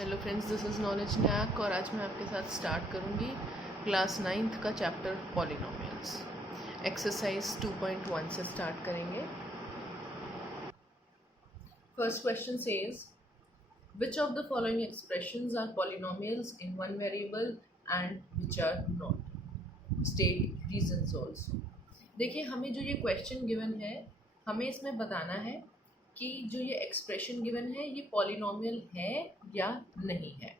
Hello friends, this is knowledge knack और आज मैं आपके साथ स्टार्ट करूंगी क्लास 9th का चैप्टर पॉलिनोमियल्स। एक्सरसाइज 2.1 से स्टार्ट करेंगे। First question says which of the following expressions are polynomials in one variable and which are not, state reasons also. देखिए, हमें जो ये क्वेश्चन गिवन है, हमें इसमें बताना है कि जो ये एक्सप्रेशन गिवन है ये पॉलिनोमियल है या नहीं है।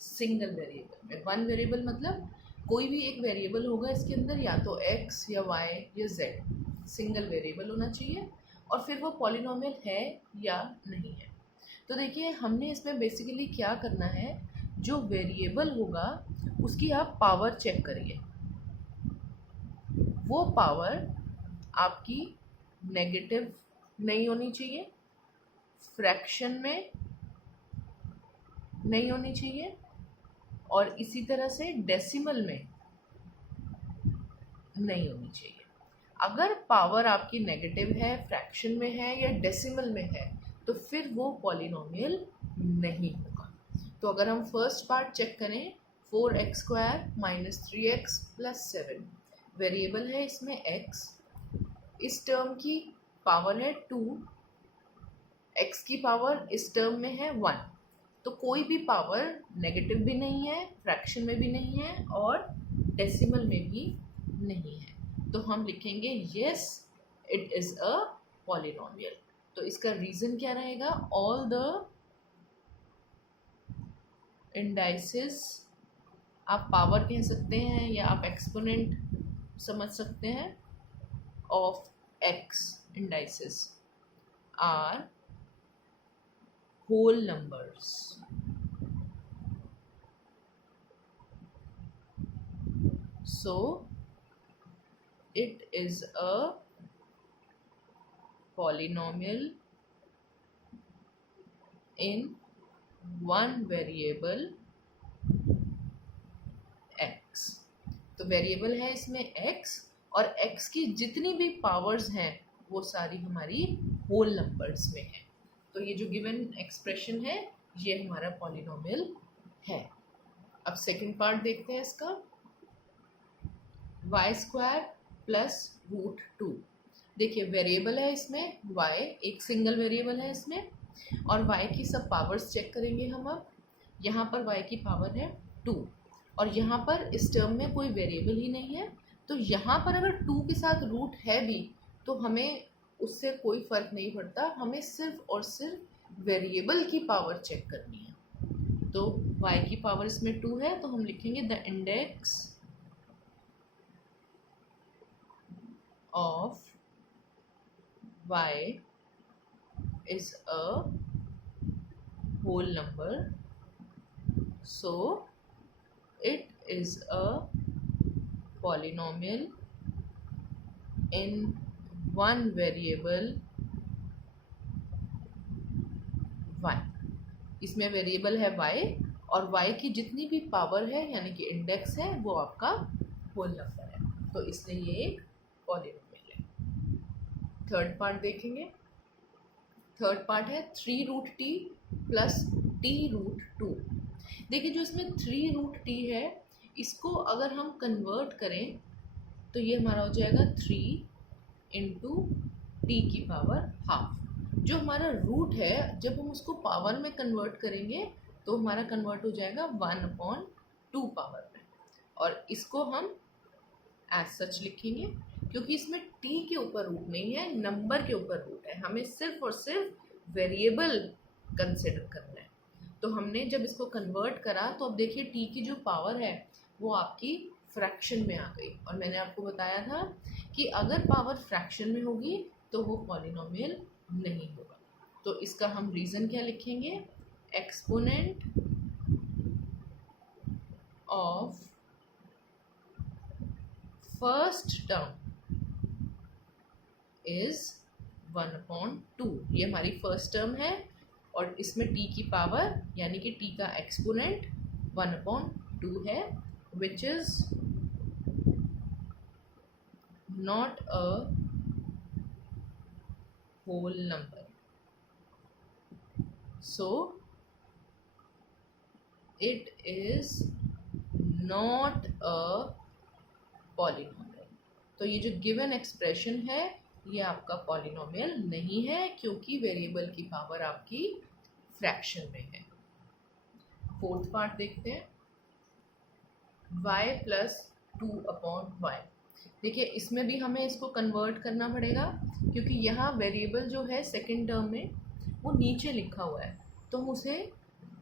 सिंगल वेरिएबल में, वन वेरिएबल मतलब कोई भी एक वेरिएबल होगा इसके अंदर, या तो x या y या z, सिंगल वेरिएबल होना चाहिए, और फिर वो पॉलिनोमियल है या नहीं है। तो देखिए, हमने इसमें बेसिकली क्या करना है, जो वेरिएबल होगा उसकी आप पावर चेक करिए। वो पावर आपकी नेगेटिव नहीं होनी चाहिए, फ्रैक्शन में नहीं होनी चाहिए, और इसी तरह से डेसिमल में नहीं होनी चाहिए। अगर पावर आपकी नेगेटिव है, फ्रैक्शन में है या डेसिमल में है, तो फिर वो पॉलिनोमियल नहीं होगा। तो अगर हम फर्स्ट पार्ट चेक करें, 4x² - 3x + 7 वेरिएबल है इसमें x, इस टर्म की पावर है 2, x की पावर इस टर्म में है 1, तो कोई भी पावर नेगेटिव भी नहीं है, फ्रैक्शन में भी नहीं है और डेसिमल में भी नहीं है। तो हम लिखेंगे yes, it is a polynomial. तो इसका रीज़न क्या रहेगा, ऑल द इंडाइसेस, आप पावर कह सकते हैं या आप एक्सपोनेंट समझ सकते हैं, of X indices are whole numbers. So it is a polynomial in one variable x. तो वेरिएबल है इसमें x, और x की जितनी भी पावर्स हैं वो सारी हमारी होल नंबर्स में है। तो ये जो गिवन एक्सप्रेशन है ये हमारा पॉलिनोमियल है। अब सेकंड पार्ट देखते हैं इसका, y² + √2। देखिए, वेरिएबल है इसमें y, एक सिंगल वेरिएबल है इसमें, और y की सब पावर्स चेक करेंगे हम। अब यहाँ पर y की पावर है 2, और यहाँ पर इस टर्म में कोई वेरिएबल ही नहीं है, तो यहाँ पर अगर 2 के साथ रूट है भी तो हमें उससे कोई फ़र्क नहीं पड़ता, हमें सिर्फ और सिर्फ वेरिएबल की पावर चेक करनी है। तो y की पावर इसमें 2 है, तो हम लिखेंगे the index of y is a whole number, so it is a polynomial in one variable y। इसमें वेरिएबल है y, और y की जितनी भी पावर है यानी कि इंडेक्स है वो आपका होल नंबर है, तो इसलिए ये एक पॉलिनोमियल है। थर्ड पार्ट देखेंगे। थर्ड पार्ट है 3√t + t√2। देखिए, जो इसमें 3√t है, इसको अगर हम कन्वर्ट करें तो ये हमारा हो जाएगा 3 × t की पावर हाफ। जो हमारा रूट है, जब हम उसको पावर में कन्वर्ट करेंगे तो हमारा कन्वर्ट हो जाएगा 1/2 पावर में, और इसको हम एज सच लिखेंगे क्योंकि इसमें t के ऊपर रूट नहीं है, नंबर के ऊपर रूट है। हमें सिर्फ और सिर्फ वेरिएबल कंसिडर करना है। तो हमने जब इसको कन्वर्ट करा तो अब देखिए t की जो पावर है वो आपकी फ्रैक्शन में आ गई, और मैंने आपको बताया था कि अगर पावर फ्रैक्शन में होगी तो वो पॉलिनोमियल नहीं होगा। तो इसका हम रीज़न क्या लिखेंगे, exponent of first term is 1/2। ये हमारी फर्स्ट टर्म है, और इसमें t की पावर यानी कि t का एक्सपोनेंट 1/2 है, which is not a whole number. So it is not a polynomial. तो ये जो गिवन एक्सप्रेशन है ये आपका पॉलिनोमियल नहीं है, क्योंकि वेरिएबल की पावर आपकी फ्रैक्शन में है। फोर्थ पार्ट देखते हैं, y प्लस 2/y। देखिए इसमें भी हमें इसको कन्वर्ट करना पड़ेगा, क्योंकि यहाँ वेरिएबल जो है सेकंड टर्म में वो नीचे लिखा हुआ है, तो हम उसे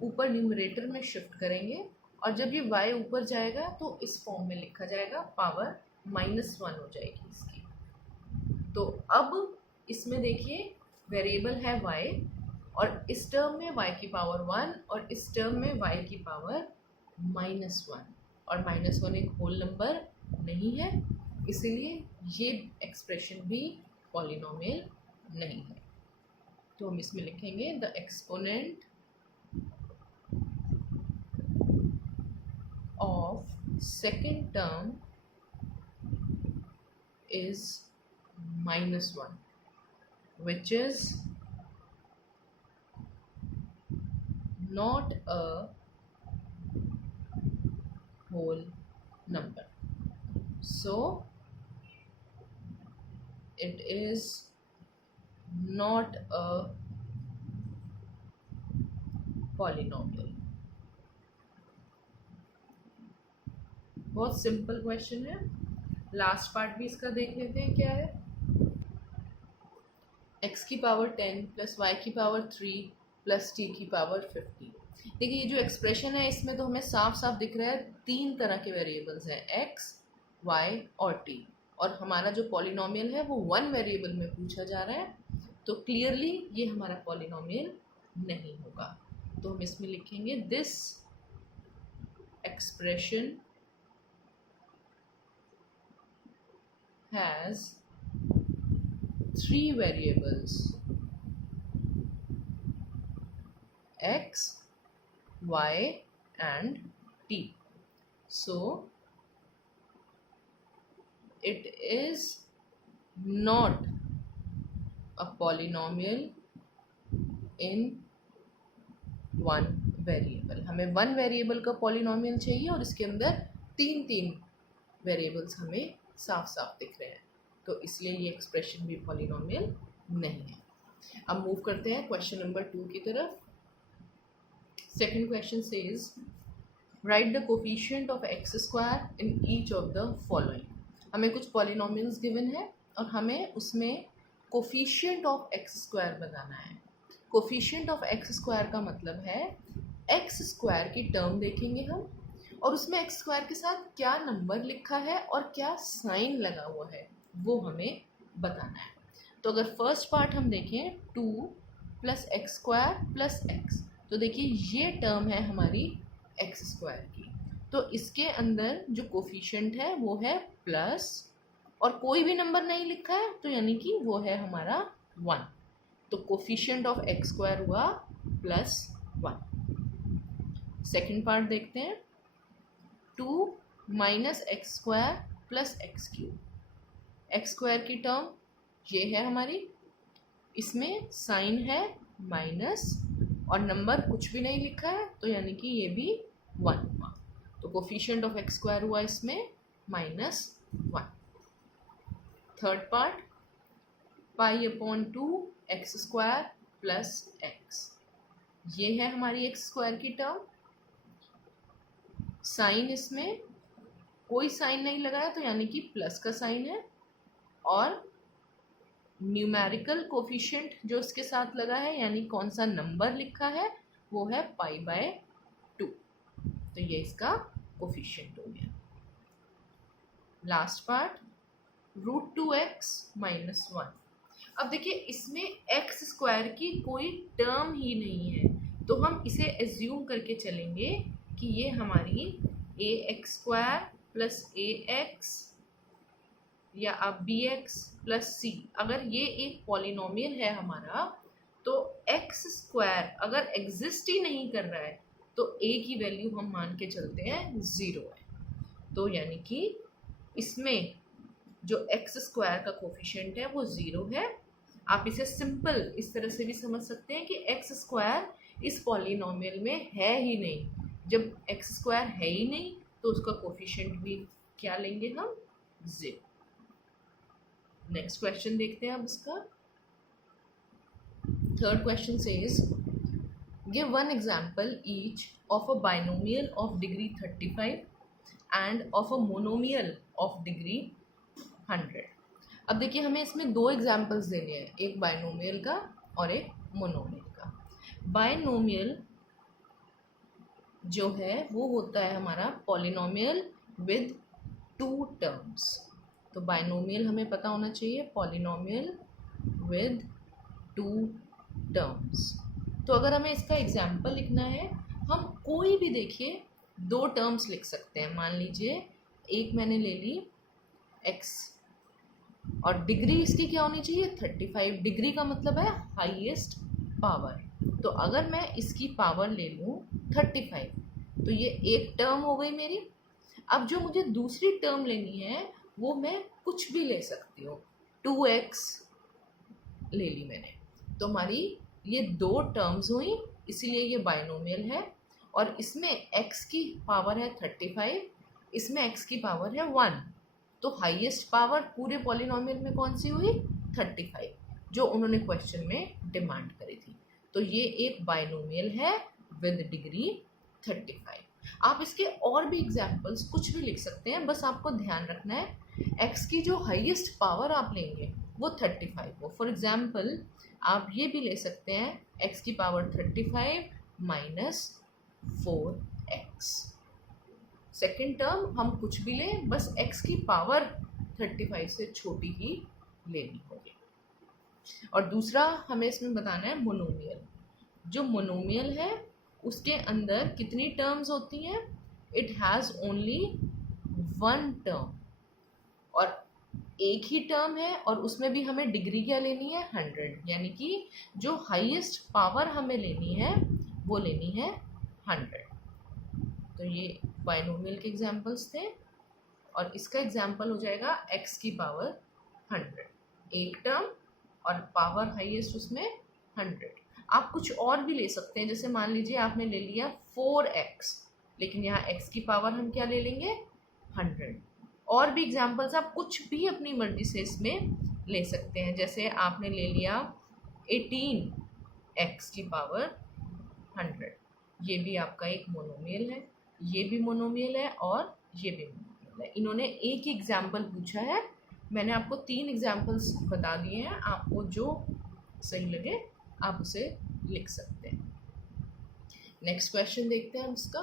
ऊपर न्यूमरेटर में शिफ्ट करेंगे, और जब ये y ऊपर जाएगा तो इस फॉर्म में लिखा जाएगा, पावर -1 हो जाएगी इसकी। तो अब इसमें देखिए वेरिएबल है y, और इस टर्म में y की पावर 1 और इस टर्म में y की पावर -1, और -1 एक होल नंबर नहीं है, इसीलिए ये एक्सप्रेशन भी पॉलिनोमियल नहीं है। तो हम इसमें लिखेंगे the exponent of second term is -1, which is not a whole number. So it is not a polynomial. बहुत सिंपल क्वेश्चन है। लास्ट पार्ट भी इसका देख लेते हैं क्या है। x की पावर 10 प्लस y की पावर 3 प्लस t की पावर 50। देखिए ये जो एक्सप्रेशन है इसमें तो हमें साफ साफ दिख रहा है तीन तरह के वेरिएबल्स हैं, x, y और t, और हमारा जो पॉलिनोमियल है वो वन वेरिएबल में पूछा जा रहा है, तो क्लियरली ये हमारा पॉलिनोमियल नहीं होगा। तो हम इसमें लिखेंगे this expression has 3 variables x, y and t. So it is not a polynomial in one variable. हमें वन वेरिएबल का पॉलिनोमियल चाहिए और इसके अंदर तीन वेरिएबल्स हमें साफ साफ दिख रहे हैं, तो इसलिए ये एक्सप्रेशन भी पॉलिनोमियल नहीं है। अब मूव करते हैं क्वेश्चन नंबर 2 की तरफ। Second question says right the coefficient of x square in each of the following. हमें कुछ पॉलिनोमियल्स गिवन है और हमें उसमें कोफिशिएंट ऑफ एक्स स्क्वायर बताना है। कोफिशिएंट ऑफ एक्स स्क्वायर का मतलब है एक्स स्क्वायर की टर्म देखेंगे हम, और उसमें एक्स स्क्वायर के साथ क्या नंबर लिखा है और क्या साइन लगा हुआ है वो हमें बताना है। तो अगर फर्स्ट पार्ट हम देखें 2 plus x square plus x, तो देखिए ये टर्म है हमारी एक्स स्क्वायर की, तो इसके अंदर जो कोफिशिएंट है वो है प्लस, और कोई भी नंबर नहीं लिखा है तो यानी कि वो है हमारा 1, तो कोफिशिएंट ऑफ एक्स स्क्वायर हुआ +1। सेकेंड पार्ट देखते हैं 2 minus x square plus x cube. X square की टर्म ये है हमारी, इसमें साइन है माइनस और नंबर कुछ भी नहीं लिखा है, तो यानी कि ये भी 1 हुआ, तो कोफिशिएंट ऑफ एक्स स्क्वायर हुआ इसमें -1। Third part π/2 x square plus x, ये है हमारी एक्स स्क्वायर की टर्म, साइन इसमें कोई साइन नहीं लगाया तो यानी कि प्लस का साइन है, और न्यूमेरिकल कोफिशिएंट जो इसके साथ लगा है यानी कौन सा नंबर लिखा है वो है π/2, तो ये इसका कोफिशिएंट हो गया। Last part √2x - 1। अब देखिए इसमें एक्स स्क्वायर की कोई टर्म ही नहीं है, तो हम इसे एज्यूम करके चलेंगे कि ये हमारी ax² प्लस ax या अब bx प्लस c, अगर ये एक पॉलिनोमियल है हमारा, तो x² अगर एग्जिस्ट ही नहीं कर रहा है तो a की वैल्यू हम मान के चलते हैं 0 है, तो यानी कि इसमें जो x² का कोफिशिएंट है वो 0 है। आप इसे सिंपल इस तरह से भी समझ सकते हैं कि x² इस पॉलिनोमियल में है ही नहीं, जब एक्स स्क्वायर है ही नहीं तो उसका कोफिशिएंट भी क्या लेंगे हम, 0। नेक्स्ट क्वेश्चन देखते हैं अब इसका। Third question says give one example each of a binomial of degree 35 end of a monomial of degree 100। अब देखिए हमें इसमें दो एग्जाम्पल्स देने हैं, एक बाइनोमियल का और एक मोनोमियल का। बाइनोमियल जो है वो होता है हमारा पॉलिनोमियल विद 2 टर्म्स। तो बाइनोमियल हमें पता होना चाहिए, पॉलिनोमियल विद 2 टर्म्स। तो अगर हमें इसका एग्जाम्पल लिखना है, हम कोई भी देखिए 2 टर्म्स लिख सकते हैं। मान लीजिए एक मैंने ले ली x और डिग्री इसकी क्या होनी चाहिए, 35। डिग्री का मतलब है हाईएस्ट पावर। तो अगर मैं इसकी पावर ले लूँ 35 तो ये एक टर्म हो गई मेरी। अब जो मुझे दूसरी टर्म लेनी है वो मैं कुछ भी ले सकती हूँ, 2x ले ली मैंने। तो हमारी ये 2 टर्म्स हुई, इसीलिए ये बाइनोमियल है। और इसमें x की पावर है 35, इसमें x की पावर है 1। तो हाईएस्ट पावर पूरे पॉलिनोमियल में कौन सी हुई, 35, जो उन्होंने क्वेश्चन में डिमांड करी थी। तो ये एक बाइनोमियल है विद डिग्री 35। आप इसके और भी एग्जाम्पल्स कुछ भी लिख सकते हैं, बस आपको ध्यान रखना है x की जो हाईएस्ट पावर आप लेंगे वो 35 हो। फॉर एग्जाम्पल आप ये भी ले सकते हैं x की power 35 minus 4x। Second term हम कुछ भी लें, बस x की पावर 35 से छोटी ही लेनी होगी। और दूसरा हमें इसमें बताना है मोनोमियल। जो मोनोमियल है उसके अंदर कितनी टर्म्स होती हैं, इट हैज़ ओनली 1 टर्म, और एक ही टर्म है और उसमें भी हमें डिग्री क्या लेनी है, 100। यानी कि जो हाईएस्ट पावर हमें लेनी है वो लेनी है 100। तो ये बाइनोमियल के एग्जांपल्स थे और इसका एग्जांपल हो जाएगा x की पावर 100, एक टर्म और पावर हाईएस्ट उसमें 100। आप कुछ और भी ले सकते हैं, जैसे मान लीजिए आपने ले लिया 4x, लेकिन यहाँ x की पावर हम क्या ले लेंगे, 100। और भी एग्जांपल्स आप कुछ भी अपनी मर्जी से इसमें ले सकते हैं। जैसे आपने ले लिया 18x की पावर 100, ये भी आपका एक मोनोमियल है, ये भी मोनोमियल है और ये भी मोनोमियल है। इन्होंने एक ही एग्जाम्पल पूछा है, मैंने आपको 3 एग्जाम्पल्स बता दिए हैं, आपको जो सही लगे आप उसे लिख सकते हैं। नेक्स्ट क्वेश्चन देखते हैं हम इसका।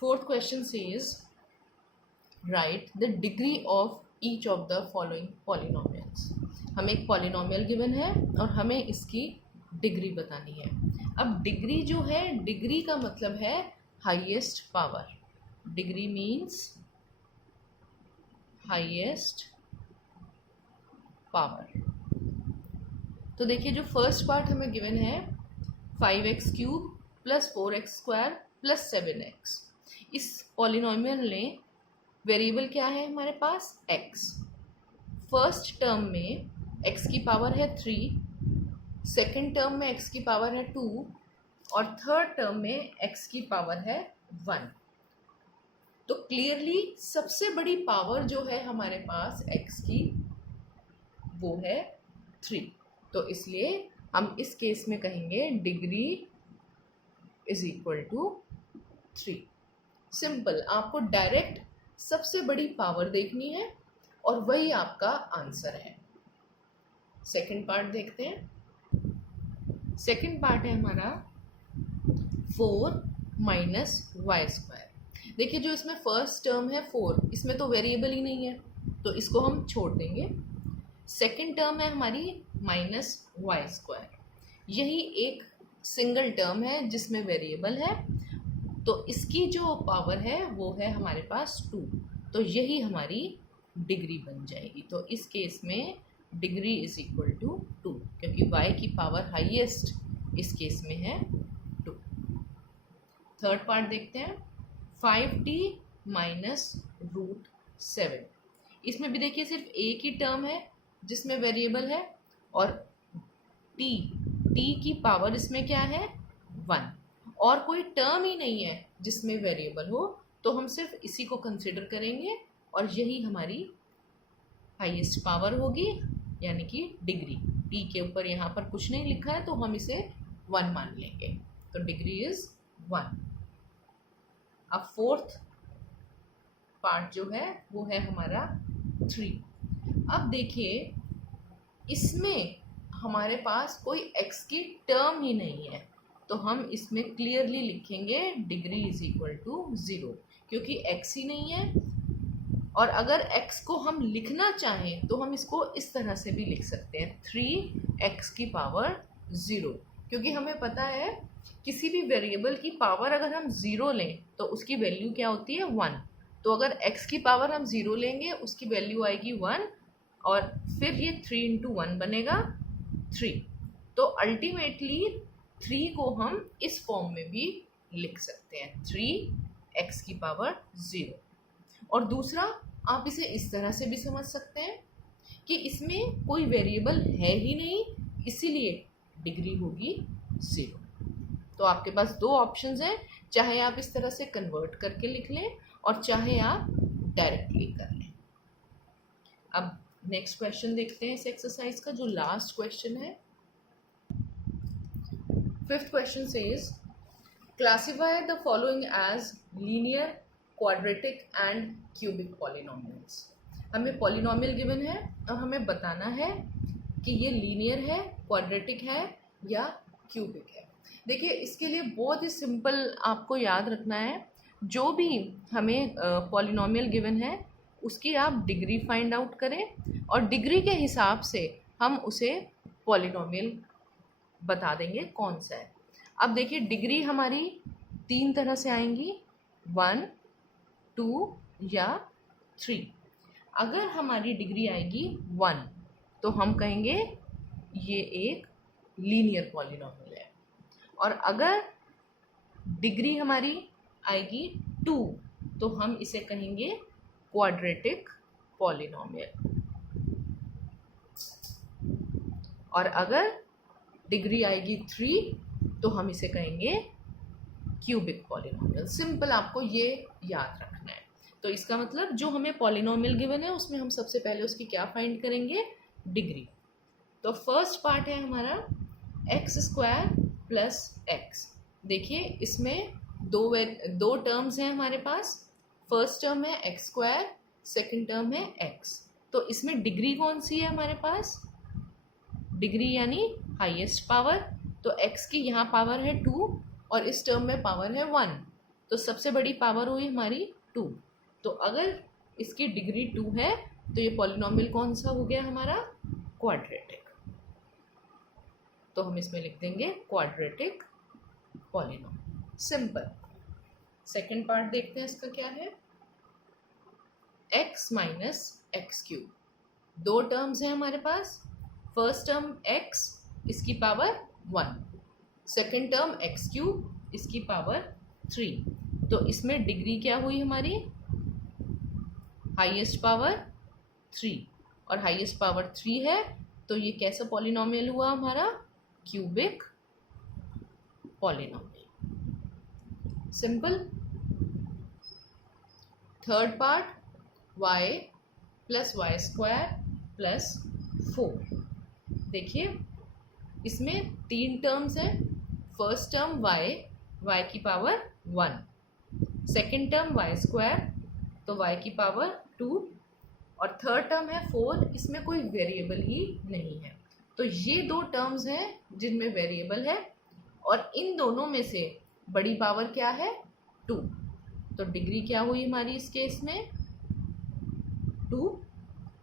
Fourth question says right the degree of each of the following polynomials. हमें एक पॉलिनोमियल गिवन है और हमें इसकी डिग्री बतानी है। अब डिग्री जो है, डिग्री का मतलब है highest power. Degree means highest power. तो देखिए जो फर्स्ट पार्ट हमें गिवन है 5x cube plus 4x square plus 7x। इस पॉलिनोमियल में वेरिएबल क्या है हमारे पास, x। फर्स्ट टर्म में x की पावर है 3, सेकेंड टर्म में x की पावर है 2 और थर्ड टर्म में x की पावर है 1। तो क्लियरली सबसे बड़ी पावर जो है हमारे पास x की वो है 3। तो इसलिए हम इस केस में कहेंगे degree is equal to 3। Simple, आपको डायरेक्ट सबसे बड़ी पावर देखनी है और वही आपका आंसर है। सेकंड पार्ट देखते हैं। सेकंड पार्ट है हमारा 4 माइनस वाई स्क्वायर। देखिए जो इसमें फर्स्ट टर्म है 4, इसमें तो वेरिएबल ही नहीं है तो इसको हम छोड़ देंगे। सेकंड टर्म है हमारी माइनस वाई स्क्वायर, यही एक सिंगल टर्म है जिसमें वेरिएबल है, तो इसकी जो पावर है वो है हमारे पास 2। तो यही हमारी डिग्री बन जाएगी। तो इस केस में डिग्री इज इक्वल टू 2, क्योंकि y की पावर हाईएस्ट इस केस में है 2। थर्ड पार्ट देखते हैं 5t माइनस रूट 7। इसमें भी देखिए सिर्फ एक ही टर्म है जिसमें वेरिएबल है और t की पावर इसमें क्या है 1, और कोई टर्म ही नहीं है जिसमें वेरिएबल हो, तो हम सिर्फ इसी को कंसिडर करेंगे और यही हमारी हाईएस्ट पावर होगी, यानी कि डिग्री। टी के ऊपर यहाँ पर कुछ नहीं लिखा है तो हम इसे 1 मान लेंगे, तो डिग्री इज 1। अब फोर्थ पार्ट जो है वो है हमारा 3। अब देखिए इसमें हमारे पास कोई x की टर्म ही नहीं है, तो हम इसमें क्लियरली लिखेंगे डिग्री इज इक्वल टू 0, क्योंकि x ही नहीं है। और अगर x को हम लिखना चाहें तो हम इसको इस तरह से भी लिख सकते हैं 3x की पावर 0, क्योंकि हमें पता है किसी भी वेरिएबल की पावर अगर हम 0 लें तो उसकी वैल्यू क्या होती है 1। तो अगर x की पावर हम 0 लेंगे उसकी वैल्यू आएगी 1, और फिर ये 3 इंटू 1 बनेगा 3। तो अल्टीमेटली 3 को हम इस फॉर्म में भी लिख सकते हैं 3x की पावर 0। और दूसरा आप इसे इस तरह से भी समझ सकते हैं कि इसमें कोई वेरिएबल है ही नहीं, इसीलिए डिग्री होगी 0। तो आपके पास दो ऑप्शंस हैं, चाहे आप इस तरह से कन्वर्ट करके लिख लें और चाहे आप डायरेक्टली कर लें। अब नेक्स्ट क्वेश्चन देखते हैं इस एक्सरसाइज का, जो लास्ट क्वेश्चन है। 5th question says classify the following as linear, quadratic and cubic polynomials. हमें पॉलिनोमियल गिवन है और हमें बताना है कि ये लीनियर है, क्वाड्रेटिक है या क्यूबिक है। देखिए इसके लिए बहुत ही सिंपल आपको याद रखना है, जो भी हमें पॉलिनोमियल गिवन है उसकी आप डिग्री फाइंड आउट करें और डिग्री के हिसाब से हम उसे पॉलिनोमियल बता देंगे कौन सा है। अब देखिए डिग्री हमारी 3 तरह से आएंगी, 1, 2 या 3। अगर हमारी डिग्री आएगी 1 तो हम कहेंगे ये एक लीनियर पॉलिनोमियल है, और अगर डिग्री हमारी आएगी 2 तो हम इसे कहेंगे क्वाड्रेटिक पॉलिनोमियल, और अगर डिग्री आएगी 3 तो हम इसे कहेंगे क्यूबिक पॉलिनोमियल। सिंपल आपको ये याद रखना है। तो इसका मतलब जो हमें पॉलिनोमियल गिवन है उसमें हम सबसे पहले उसकी क्या फाइंड करेंगे, डिग्री। तो फर्स्ट पार्ट है हमारा x² प्लस x। देखिए इसमें दो टर्म्स हैं हमारे पास, फर्स्ट टर्म है x², सेकंड टर्म है x। तो इसमें डिग्री कौन सी है हमारे पास, डिग्री यानी हाईएस्ट पावर। तो x की यहाँ पावर है 2 और इस टर्म में पावर है 1, तो सबसे बड़ी पावर हुई हमारी 2। तो अगर इसकी डिग्री 2 है तो ये पॉलिनोमियल कौन सा हो गया हमारा, क्वाड्रेटिक। तो हम इसमें लिख देंगे quadratic polynomial, simple. Second part देखते हैं इसका क्या है, x माइनस एक्स क्यूब। दो टर्म्स हैं हमारे पास, फर्स्ट टर्म x इसकी power 1, second term x cube इसकी पावर 3। तो इसमें डिग्री क्या हुई हमारी, हाईएस्ट पावर 3, और हाईएस्ट पावर 3 है तो ये कैसा पॉलिनोमियल हुआ हमारा, cubic polynomial, simple. Third part y plus y² plus 4। देखिए इसमें 3 टर्म्स हैं, फर्स्ट टर्म y की पावर 1, सेकंड टर्म y² तो y की पावर 2, और थर्ड टर्म है 4, इसमें कोई वेरिएबल ही नहीं है। तो ये दो टर्म्स हैं जिनमें वेरिएबल है, और इन दोनों में से बड़ी पावर क्या है, 2। तो डिग्री क्या हुई हमारी इस केस में, 2,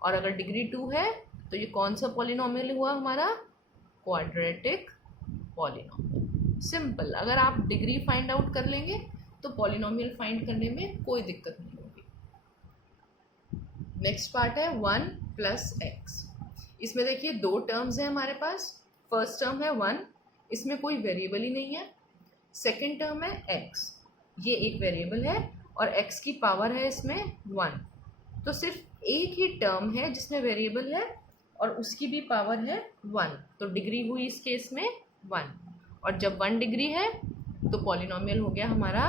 और अगर डिग्री 2 है तो ये कौन सा पॉलिनोमियल हुआ हमारा, क्वाड्रेटिक पॉलिनोमियल, सिंपल। अगर आप डिग्री फाइंड आउट कर लेंगे तो पॉलिनोमियल फाइंड करने में कोई दिक्कत नहीं होगी। नेक्स्ट पार्ट है 1 प्लस एक्स। इसमें देखिए दो टर्म्स हैं हमारे पास, फर्स्ट टर्म है 1, इसमें कोई वेरिएबल ही नहीं है, सेकंड टर्म है x, ये एक वेरिएबल है और x की पावर है इसमें 1। तो सिर्फ एक ही टर्म है जिसमें वेरिएबल है और उसकी भी पावर है 1, तो डिग्री हुई इस केस में 1। और जब 1 डिग्री है तो पॉलिनोमियल हो गया हमारा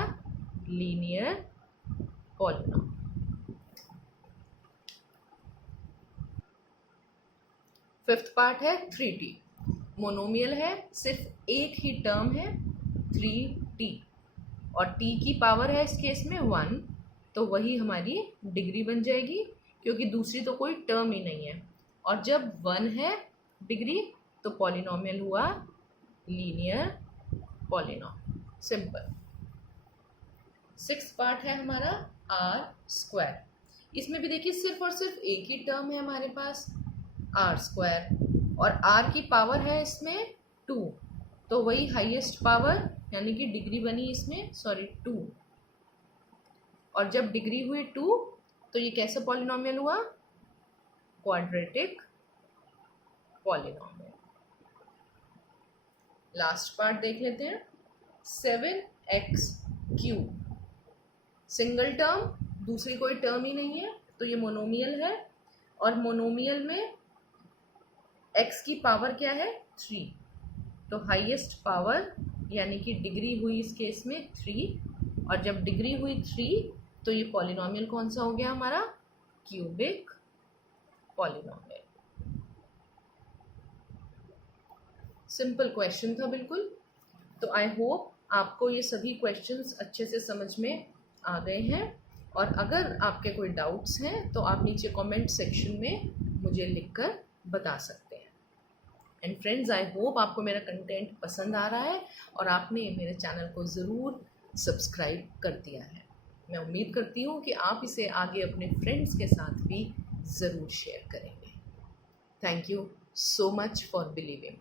लीनियर पॉलिनोमियल। फिफ्थ पार्ट है 3t। मोनोमियल है, सिर्फ एक ही टर्म है 3t और t की पावर है इस केस में 1, तो वही हमारी डिग्री बन जाएगी क्योंकि दूसरी तो कोई टर्म ही नहीं है। और जब 1 है डिग्री तो पॉलिनोमियल हुआ linear polynomial, simple. Sixth part है हमारा आर स्क्वायर। इसमें भी देखिए सिर्फ और सिर्फ एक ही टर्म है हमारे पास आर स्क्वायर और आर की पावर है इसमें 2, तो वही हाईएस्ट पावर यानी कि डिग्री बनी इसमें 2। और जब डिग्री हुई 2 तो ये कैसा पॉलिनोमियल हुआ? Quadratic polynomial. लास्ट पार्ट देख लेते हैं 7x³ सिंगल टर्म, दूसरी कोई टर्म ही नहीं है, तो ये मोनोमियल है और मोनोमियल में x की पावर क्या है 3, तो हाईएस्ट पावर यानी कि डिग्री हुई इस केस में 3 और जब डिग्री हुई 3 तो ये पॉलिनोमियल कौन सा हो गया हमारा? Cubic polynomial. सिंपल क्वेश्चन था बिल्कुल। तो आई होप आपको ये सभी क्वेश्चंस अच्छे से समझ में आ गए हैं और अगर आपके कोई डाउट्स हैं तो आप नीचे कमेंट सेक्शन में मुझे लिखकर बता सकते हैं। एंड फ्रेंड्स, आई होप आपको मेरा कंटेंट पसंद आ रहा है और आपने मेरे चैनल को ज़रूर सब्सक्राइब कर दिया है। मैं उम्मीद करती हूँ कि आप इसे आगे अपने फ्रेंड्स के साथ भी ज़रूर शेयर करेंगे। Thank you so much for believing.